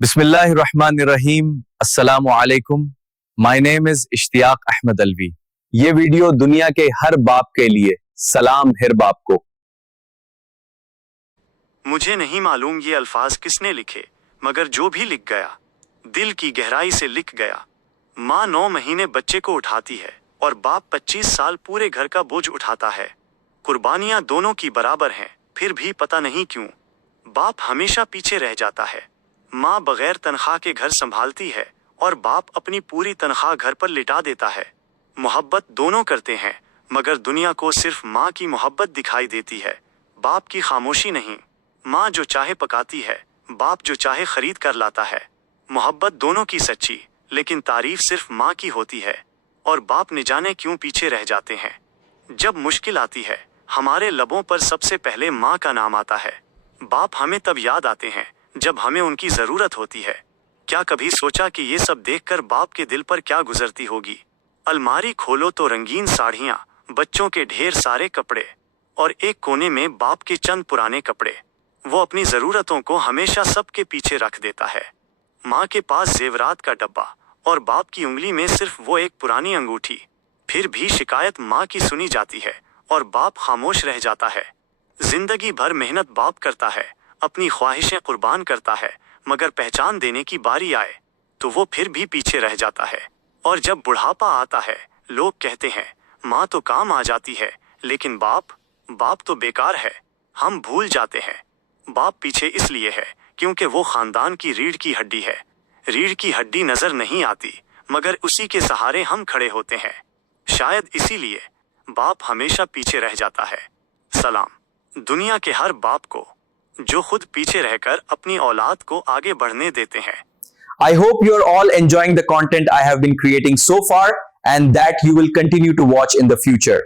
بسم اللہ الرحمن الرحیم۔ السلام علیکم۔ مائی نیم از اشتیاق احمد الوی۔ یہ ویڈیو دنیا کے ہر باپ کے لیے سلام ہر باپ کو۔ مجھے نہیں معلوم یہ الفاظ کس نے لکھے، مگر جو بھی لکھ گیا دل کی گہرائی سے لکھ گیا۔ ماں 9 مہینے بچے کو اٹھاتی ہے اور باپ 25 سال پورے گھر کا بوجھ اٹھاتا ہے۔ قربانیاں دونوں کی برابر ہیں، پھر بھی پتہ نہیں کیوں باپ ہمیشہ پیچھے رہ جاتا ہے۔ ماں بغیر تنخواہ کے گھر سنبھالتی ہے اور باپ اپنی پوری تنخواہ گھر پر لٹا دیتا ہے۔ محبت دونوں کرتے ہیں، مگر دنیا کو صرف ماں کی محبت دکھائی دیتی ہے، باپ کی خاموشی نہیں۔ ماں جو چاہے پکاتی ہے، باپ جو چاہے خرید کر لاتا ہے۔ محبت دونوں کی سچی، لیکن تعریف صرف ماں کی ہوتی ہے، اور باپ نہ جانے کیوں پیچھے رہ جاتے ہیں۔ جب مشکل آتی ہے، ہمارے لبوں پر سب سے پہلے ماں کا نام آتا ہے۔ باپ ہمیں تب یاد آتے ہیں جب ہمیں ان کی ضرورت ہوتی ہے۔ کیا کبھی سوچا کہ یہ سب دیکھ کر باپ کے دل پر کیا گزرتی ہوگی؟ الماری کھولو تو رنگین ساڑیاں، بچوں کے ڈھیر سارے کپڑے، اور ایک کونے میں باپ کے چند پرانے کپڑے۔ وہ اپنی ضرورتوں کو ہمیشہ سب کے پیچھے رکھ دیتا ہے۔ ماں کے پاس زیورات کا ڈبہ، اور باپ کی انگلی میں صرف وہ ایک پرانی انگوٹھی۔ پھر بھی شکایت ماں کی سنی جاتی ہے اور باپ خاموش رہ جاتا ہے۔ زندگی بھر محنت باپ کرتا ہے، اپنی خواہشیں قربان کرتا ہے، مگر پہچان دینے کی باری آئے تو وہ پھر بھی پیچھے رہ جاتا ہے۔ اور جب بڑھاپا آتا ہے، لوگ کہتے ہیں ماں تو کام آ جاتی ہے، لیکن باپ تو بیکار ہے۔ ہم بھول جاتے ہیں باپ پیچھے اس لیے ہے کیونکہ وہ خاندان کی ریڑھ کی ہڈی ہے۔ ریڑھ کی ہڈی نظر نہیں آتی، مگر اسی کے سہارے ہم کھڑے ہوتے ہیں۔ شاید اسی لیے باپ ہمیشہ پیچھے رہ جاتا ہے۔ سلام دنیا کے ہر باپ کو جو خود پیچھے رہ کر اپنی اولاد کو آگے بڑھنے دیتے ہیں۔ I hope you're all enjoying the content I have been creating so far and that you will continue to watch in the future.